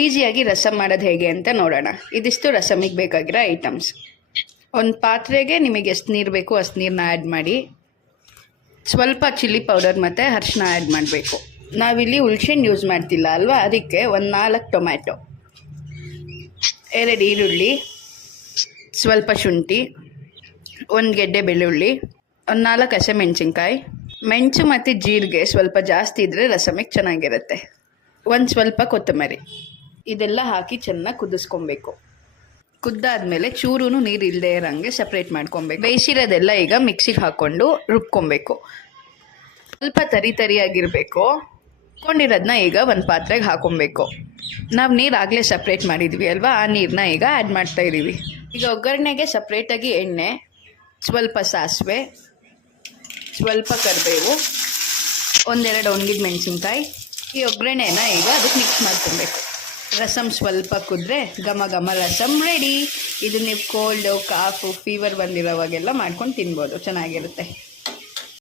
ಈಸಿಯಾಗಿ ರಸಮ್ ಮಾಡೋದು ಹೇಗೆ ಅಂತ ನೋಡೋಣ. ಇದಿಷ್ಟು ರಸಮಿಗೆ ಬೇಕಾಗಿರೋ ಐಟಮ್ಸ್. ಒಂದು ಪಾತ್ರೆಗೆ ನಿಮಗೆ ಎಷ್ಟು ನೀರು ಬೇಕು ಅಷ್ಟು ನೀರನ್ನ ಆ್ಯಡ್ ಮಾಡಿ, ಸ್ವಲ್ಪ ಚಿಲ್ಲಿ ಪೌಡರ್ ಮತ್ತು ಅರಿಶಿನ ಆ್ಯಡ್ ಮಾಡಬೇಕು. ನಾವಿಲ್ಲಿ ಹುಳ್ಸೆಹಣ್ಣು ಯೂಸ್ ಮಾಡ್ತಿಲ್ಲ ಅಲ್ವಾ, ಅದಕ್ಕೆ ಒಂದು 4 ಟೊಮ್ಯಾಟೊ, 2 ಈರುಳ್ಳಿ, ಸ್ವಲ್ಪ ಶುಂಠಿ, 1 ಗೆಡ್ಡೆ ಬೆಳ್ಳುಳ್ಳಿ, ಒಂದು 4 ಹಸಿಮೆಣಸಿನ್ಕಾಯಿ, ಮೆಣಸು ಮತ್ತು ಜೀರಿಗೆ ಸ್ವಲ್ಪ ಜಾಸ್ತಿ ಇದ್ದರೆ ರಸಮಿಗೆ ಚೆನ್ನಾಗಿರುತ್ತೆ, ಒಂದು ಸ್ವಲ್ಪ ಕೊತ್ತಂಬರಿ. ಇದೆಲ್ಲ ಹಾಕಿ ಚೆನ್ನಾಗಿ ಕುದಿಸ್ಕೊಬೇಕು. ಕುದ್ದಾದ್ಮೇಲೆ ಚೂರು ನೀರು ಇಲ್ಲದೆ ಇರೋಂಗೆ ಸಪ್ರೇಟ್ ಮಾಡ್ಕೊಬೇಕು. ಬೇಯಿಸಿರೋದೆಲ್ಲ ಈಗ ಮಿಕ್ಸಿಗೆ ಹಾಕ್ಕೊಂಡು ರುಬ್ಕೊಬೇಕು. ಸ್ವಲ್ಪ ತರಿಯಾಗಿರಬೇಕು. ಕೊಂಡಿರೋದನ್ನ ಈಗ ಒಂದು ಪಾತ್ರೆಗೆ ಹಾಕೊಬೇಕು. ನಾವು ನೀರು ಆಗಲೇ ಸಪ್ರೇಟ್ ಮಾಡಿದ್ವಿ ಅಲ್ವಾ, ಆ ನೀರನ್ನ ಈಗ ಆ್ಯಡ್ ಮಾಡ್ತಾ ಇದ್ದೀವಿ. ಈಗ ಒಗ್ಗರಣೆಗೆ ಸಪ್ರೇಟಾಗಿ ಎಣ್ಣೆ, ಸ್ವಲ್ಪ ಸಾಸಿವೆ, ಸ್ವಲ್ಪ ಕರಿಬೇವು, 1-2 ಒಣಗಿದ ಮೆಣಸಿನ್ಕಾಯಿ. ಈ ಒಗ್ಗರಣೆನ ಈಗ ಅದಕ್ಕೆ ಮಿಕ್ಸ್ ಮಾಡ್ಕೊಬೇಕು. ರಸಮ್ ಸ್ವಲ್ಪ ಕುದ್ರೆ ಘಮ ಘಮ ರಸಮ್ ರೆಡಿ. ಇದು ನೀವು ಕೋಲ್ಡು, ಕಾಫು, ಫೀವರ್ ಬಂದಿರೋವಾಗೆಲ್ಲ ಮಾಡ್ಕೊಂಡು ತಿನ್ಬೋದು, ಚೆನ್ನಾಗಿರುತ್ತೆ.